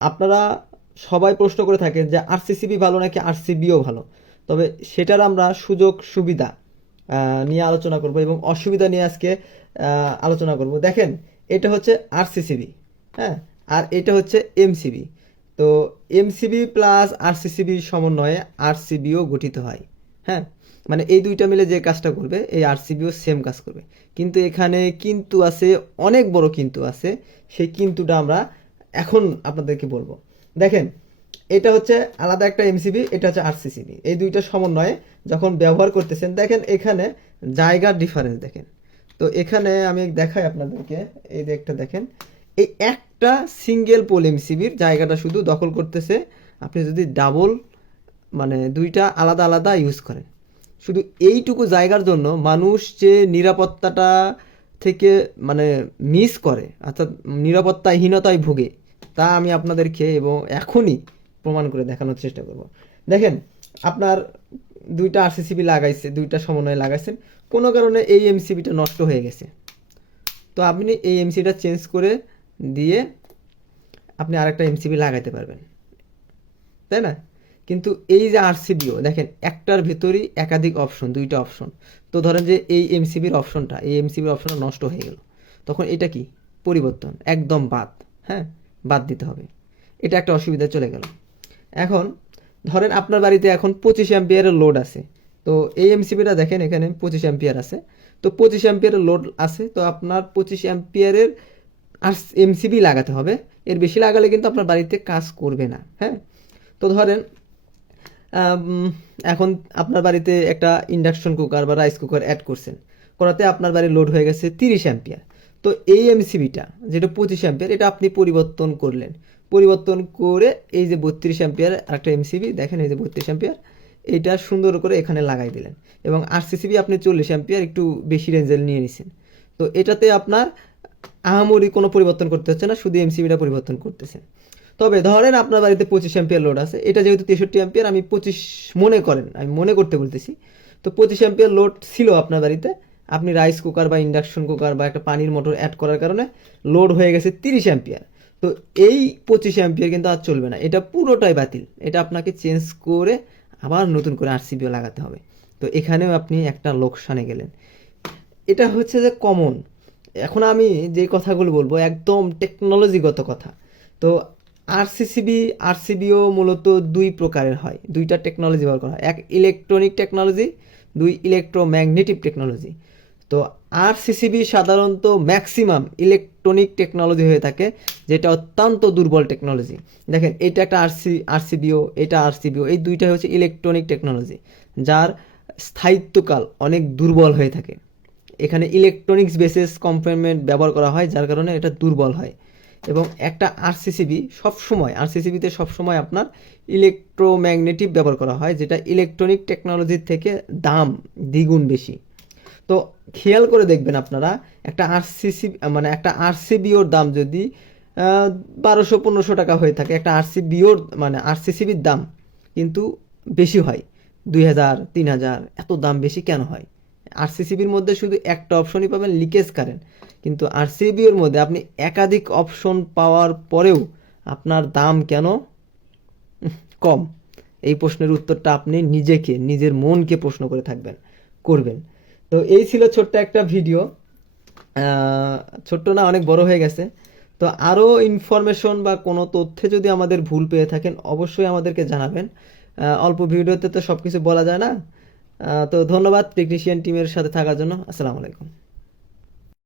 আপনারা সবাই প্রশ্ন করে থাকেন যে আরসিসিবি ভালো নাকি আরসিবিও ভালো। তবে সেটার আমরা সুযোগ সুবিধা নিয়ে আলোচনা করব এবং অসুবিধা নিয়ে আজকে আলোচনা করব। দেখেন, এটা হচ্ছে আরসিসিবি, হ্যাঁ, আর এটা হচ্ছে এমসিবি। তো এমসিবি প্লাস আরসিসিবি সমন্বয়ে আরসিবিও গঠিত হয়, হ্যাঁ। মানে এই দুইটা মিলে যে কাজটা করবে এই আরসিবিও সেম কাজ করবে। কিন্তু এখানে কিন্তু আছে, অনেক বড় কিন্তু আছে। সেই কিন্তুটা আমরা এখন আপনাদেরকে বলবো। দেখেন, এটা হচ্ছে আলাদা একটা এমসিবি, এটা হচ্ছে আরসিসিবি। এই দুইটা সমন্বয়ে যখন ব্যবহার করতেছেন, দেখেন এখানে জায়গার ডিফারেন্স দেখেন। তো এখানে আমি দেখাই আপনাদেরকে, এই যে একটা দেখেন, এই একটা সিঙ্গেল পোল এমসিবির জায়গাটা শুধু দখল করতেছে। আপনি যদি ডাবল, মানে দুইটা আলাদা আলাদা ইউজ করেন, শুধু এইটুকু জায়গার জন্য মানুষ যে নিরাপত্তাটা থেকে মানে মিস করে, অর্থাৎ নিরাপত্তাহীনতায় ভোগে, তা আমি আপনাদেরকে এবং এখনই প্রমাণ করে দেখানোর চেষ্টা করব। দেখেন, আপনার দুইটা আরসিসিবি লাগাইছে, দুইটা সমন্বয়ে লাগাইছেন, কোনো কারণে এই এমসিবিটা নষ্ট হয়ে গেছে। তো আপনি এই এমসিবিটা চেঞ্জ করে দিয়ে আপনি আরেকটা এমসিবি লাগাইতে পারবেন, তাই না? কিন্তু এই যে আরসিবিও দেখেন, একটার ভেতরই একাধিক অপশন, দুইটা অপশন। তো ধরেন যে এই এমসিবির অপশনটা, এই এমসিবির অপশনটা নষ্ট হয়ে গেল, তখন এটা কি পরিবর্তন, একদম বাদ, হ্যাঁ, বাদ দিতে হবে। এটা একটা অসুবিধা চলে গেল। এখন ধরেন আপনার বাড়িতে এখন 25 অ্যাম্পিয়ারের লোড আছে। তো এই এমসিবিটা দেখেন, এখানে 25 অ্যাম্পিয়ার আছে। তো 25 অ্যাম্পিয়ারের লোড আছে, তো আপনার 25 অ্যাম্পিয়ারের আর এমসিবি লাগাতে হবে। এর বেশি লাগালে কিন্তু আপনার বাড়িতে কাজ করবে না, হ্যাঁ। তো ধরেন এখন আপনার বাড়িতে একটা ইন্ডাকশন কুকার বা রাইস কুকার অ্যাড করছেন, করাতে আপনার বাড়ির লোড হয়ে গেছে 30 অ্যাম্পিয়ার। তো এই এমসিবিটা যেটা 25 অ্যাম্পিয়ার, এটা আপনি পরিবর্তন করলেন, পরিবর্তন করে এই যে 32 অ্যাম্পিয়ার আরেকটা এমসিবি দেখেন, এই যে 32 অ্যাম্পিয়ার, এইটা সুন্দর করে এখানে লাগাই দিলেন। এবং আরসিসিবি আপনি 40 অ্যাম্পিয়ার একটু বেশি রেঞ্জের নিয়ে নিছেন। তো এটাতে আপনার আহামরি কোনো পরিবর্তন করতে হচ্ছে না, শুধু এমসিবিটা পরিবর্তন করতেছেন। তবে ধরেন আপনার বাড়িতে 25 অ্যাম্পিয়ার লোড আছে, এটা যেহেতু 63 অ্যাম্পিয়ার, আমি 25 মনে করেন, আমি মনে করতে বলতেছি। তো 25 অ্যাম্পিয়ার লোড ছিল আপনার বাড়িতে, আপনি রাইস কুকার বা ইন্ডাকশন কুকার বা একটা পানির মোটর অ্যাড করার কারণে লোড হয়ে গেছে 30 অ্যাম্পিয়ার। তো এই 25 অ্যাম্পিয়ার কিন্তু আর চলবে না, এটা পুরোটাই বাতিল। এটা আপনাকে চেঞ্জ করে আবার নতুন করে আরসিবিও লাগাতে হবে। তো এখানেও আপনি একটা লোকসানে গেলেন। এটা হচ্ছে যে কমন। এখন আমি যে কথাগুলো বলবো একদম টেকনোলজিগত কথা। তো আরসিসিবি আরসিবিও মূলত দুই প্রকারের হয়, দুইটা টেকনোলজি ব্যবহার করা হয়। এক ইলেকট্রনিক টেকনোলজি, দুই ইলেকট্রোম্যাগনেটিক টেকনোলজি। তো আরসিসিবি সাধারণত ম্যাক্সিমাম ইলেকট্রনিক টেকনোলজি হয়ে থাকে, যেটা অত্যন্ত দুর্বল টেকনোলজি। দেখেন, এটা একটা আরসিবিও, এটা আরসিবিও, এই দুইটাই হচ্ছে ইলেকট্রনিক টেকনোলজি, যার স্থায়িত্বকাল অনেক দুর্বল হয়ে থাকে। এখানে ইলেকট্রনিক্স বেসিস কম্পোনেন্ট ব্যবহার করা হয়, যার কারণে এটা দুর্বল হয়। এবং একটা আরসিসিবি সবসময়, আরসিসিবিতে সবসময় আপনার ইলেকট্রোম্যাগনেটিক ব্যবহার করা হয়, যেটা ইলেকট্রনিক টেকনোলজির থেকে দাম দ্বিগুণ বেশি। তো খেয়াল করে দেখবেন আপনারা, একটা আরসিসি মানে একটা আরসিবিওর দাম যদি 1200-1500 টাকা হয়ে থাকে, একটা আরসিবিওর মানে আরসিসিবির দাম কিন্তু বেশি হয়, 2000-3000। এত দাম বেশি কেন হয়? আরসিসিবির মধ্যে শুধু একটা অপশনই পাবেন, লিকেজ কারেন্ট। কিন্তু আরসিবিওর মধ্যে আপনি একাধিক অপশন পাওয়ার পরেও আপনার দাম কেন কম? এই প্রশ্নের উত্তরটা আপনি নিজেকে, নিজের মনকে প্রশ্ন করে থাকবেন, করবেন। তো এই ছিল ছোট্ট একটা ভিডিও। ছোট্ট না, অনেক বড় হয়ে গেছে। তো আরও ইনফরমেশন বা কোনো তথ্যে যদি আমাদের ভুল পেয়ে থাকেন, অবশ্যই আমাদেরকে জানাবেন। অল্প ভিডিওতে তো সব কিছু বলা যায় না। তো ধন্যবাদ টেকনিশিয়ান টিমের সাথে থাকার জন্য। আসসালামু আলাইকুম।